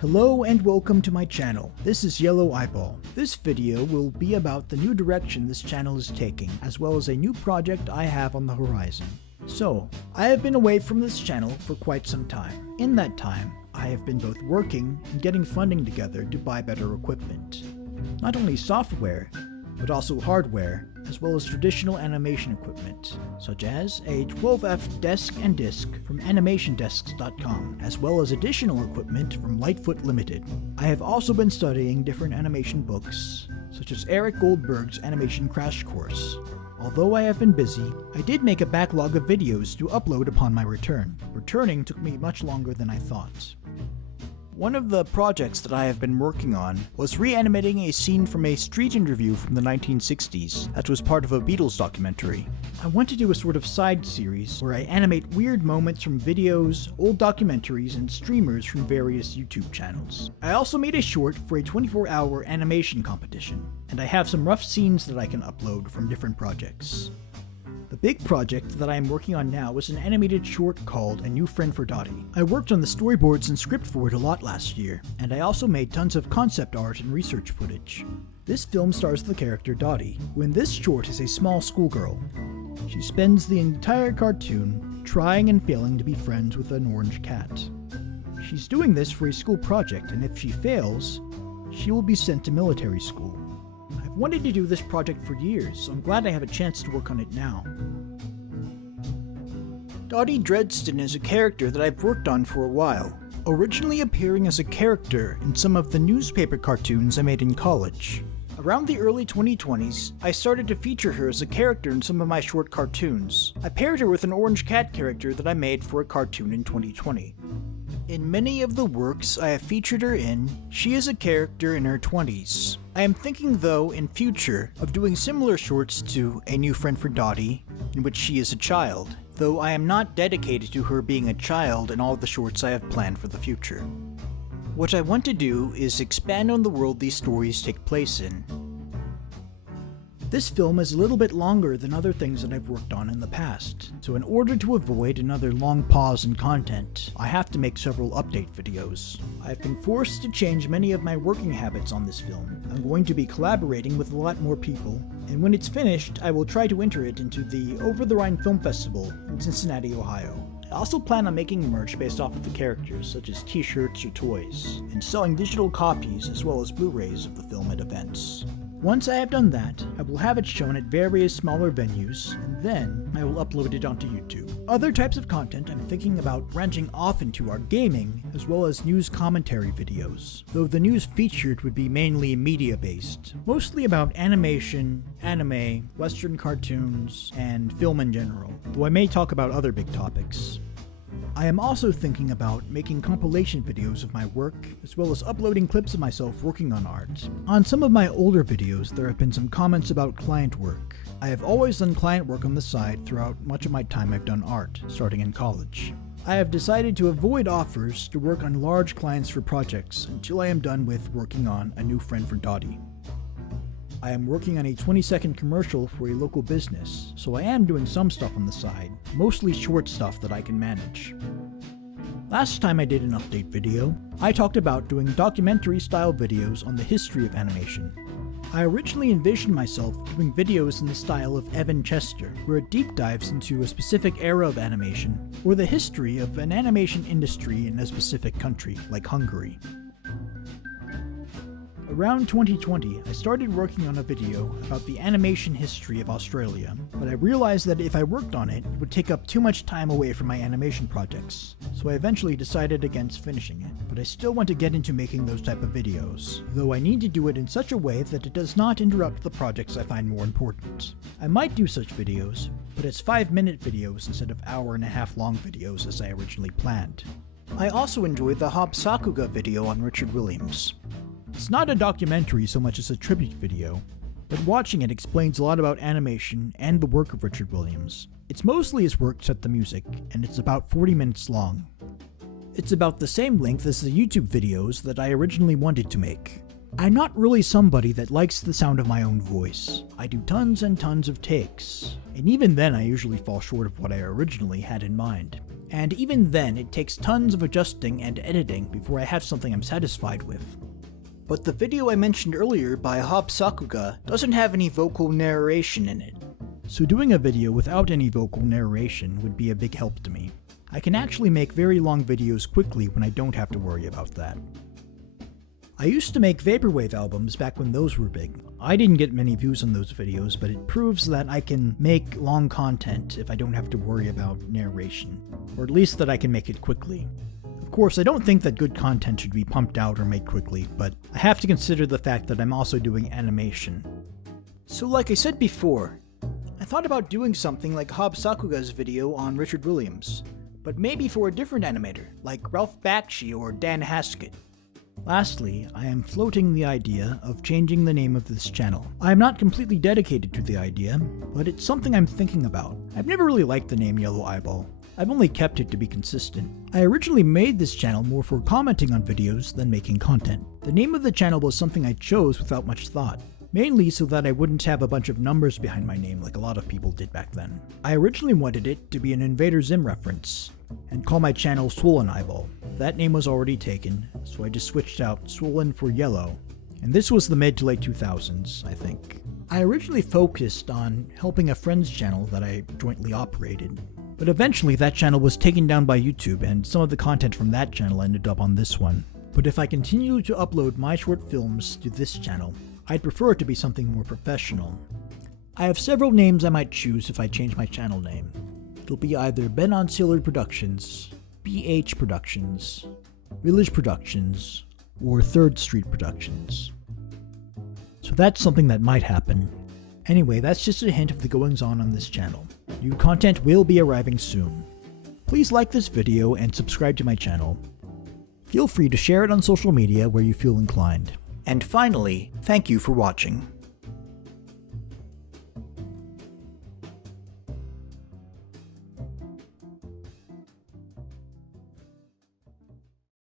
Hello and welcome to my channel. This is Yelloweyeball. This video will be about the new direction this channel is taking, as well as a new project I have on the horizon. So, I have been away from this channel for quite some time. In that time, I have been both working and getting funding together to buy better equipment. Not only software, but also hardware, as well as traditional animation equipment, such as a 12F desk and disc from animationdesks.com, as well as additional equipment from Lightfoot Limited. I have also been studying different animation books, such as Eric Goldberg's Animation Crash Course. Although I have been busy, I did make a backlog of videos to upload upon my return. Returning took me much longer than I thought. One of the projects that I have been working on was reanimating a scene from a street interview from the 1960s that was part of a Beatles documentary. I want to do a sort of side series where I animate weird moments from videos, old documentaries, and streamers from various YouTube channels. I also made a short for a 24-hour animation competition, and I have some rough scenes that I can upload from different projects. The big project that I am working on now is an animated short called A New Friend for Dottie. I worked on the storyboards and script for it a lot last year, and I also made tons of concept art and research footage. This film stars the character Dottie, who in this short is a small schoolgirl. She spends the entire cartoon trying and failing to be friends with an orange cat. She's doing this for a school project, and if she fails, she will be sent to military school. I've wanted to do this project for years, so I'm glad I have a chance to work on it now. Dottie Dreadston is a character that I've worked on for a while, originally appearing as a character in some of the newspaper cartoons I made in college. Around the early 2020s, I started to feature her as a character in some of my short cartoons. I paired her with an orange cat character that I made for a cartoon in 2020. In many of the works I have featured her in, she is a character in her 20s. I am thinking though, in future, of doing similar shorts to A New Friend for Dottie, in which she is a child, though I am not dedicated to her being a child in all the shorts I have planned for the future. What I want to do is expand on the world these stories take place in. This film is a little bit longer than other things that I've worked on in the past, so in order to avoid another long pause in content, I have to make several update videos. I've been forced to change many of my working habits on this film. I'm going to be collaborating with a lot more people, and when it's finished, I will try to enter it into the Over the Rhine Film Festival in Cincinnati, Ohio. I also plan on making merch based off of the characters, such as t-shirts or toys, and selling digital copies as well as Blu-rays of the film at events. Once I have done that, I will have it shown at various smaller venues, and then I will upload it onto YouTube. Other types of content I'm thinking about branching off into are gaming, as well as news commentary videos, though the news featured would be mainly media-based, mostly about animation, anime, western cartoons, and film in general, though I may talk about other big topics. I am also thinking about making compilation videos of my work, as well as uploading clips of myself working on art. On some of my older videos, there have been some comments about client work. I have always done client work on the side throughout much of my time I've done art, starting in college. I have decided to avoid offers to work on large clients for projects until I am done with working on A New Friend for Dottie. I am working on a 20-second commercial for a local business, so I am doing some stuff on the side, mostly short stuff that I can manage. Last time I did an update video, I talked about doing documentary-style videos on the history of animation. I originally envisioned myself doing videos in the style of Evan Chester, where it deep dives into a specific era of animation, or the history of an animation industry in a specific country, like Hungary. Around 2020, I started working on a video about the animation history of Australia, but I realized that if I worked on it, it would take up too much time away from my animation projects, so I eventually decided against finishing it. But I still want to get into making those type of videos, though I need to do it in such a way that it does not interrupt the projects I find more important. I might do such videos, but as 5-minute videos instead of hour-and-a-half long videos as I originally planned. I also enjoyed the Hob Sakuga video on Richard Williams. It's not a documentary so much as a tribute video, but watching it explains a lot about animation and the work of Richard Williams. It's mostly his work set to music, and it's about 40 minutes long. It's about the same length as the YouTube videos that I originally wanted to make. I'm not really somebody that likes the sound of my own voice. I do tons and tons of takes, and even then I usually fall short of what I originally had in mind. and even then it takes tons of adjusting and editing before I have something I'm satisfied with. But the video I mentioned earlier by Hob Sakuga doesn't have any vocal narration in it. So doing a video without any vocal narration would be a big help to me. I can actually make very long videos quickly when I don't have to worry about that. I used to make Vaporwave albums back when those were big. I didn't get many views on those videos, but it proves that I can make long content if I don't have to worry about narration. Or at least that I can make it quickly. Of course, I don't think that good content should be pumped out or made quickly, but I have to consider the fact that I'm also doing animation. So like I said before, I thought about doing something like Hob Sakuga's video on Richard Williams, but maybe for a different animator, like Ralph Bakshi or Dan Haskett. Lastly, I am floating the idea of changing the name of this channel. I am not completely dedicated to the idea, but it's something I'm thinking about. I've never really liked the name Yelloweyeball. I've only kept it to be consistent. I originally made this channel more for commenting on videos than making content. The name of the channel was something I chose without much thought. Mainly so that I wouldn't have a bunch of numbers behind my name like a lot of people did back then. I originally wanted it to be an Invader Zim reference, and call my channel Swollen Eyeball. That name was already taken, so I just switched out Swollen for Yellow, and this was the mid to late 2000s, I think. I originally focused on helping a friend's channel that I jointly operated, but eventually that channel was taken down by YouTube and some of the content from that channel ended up on this one. But if I continue to upload my short films to this channel, I'd prefer it to be something more professional. I have several names I might choose if I change my channel name. It'll be either Benans-Hillard Productions, BH Productions, Village Productions, or 3rd Street Productions. So that's something that might happen. Anyway, that's just a hint of the goings-on this channel. New content will be arriving soon. Please like this video and subscribe to my channel. Feel free to share it on social media where you feel inclined. And finally, thank you for watching.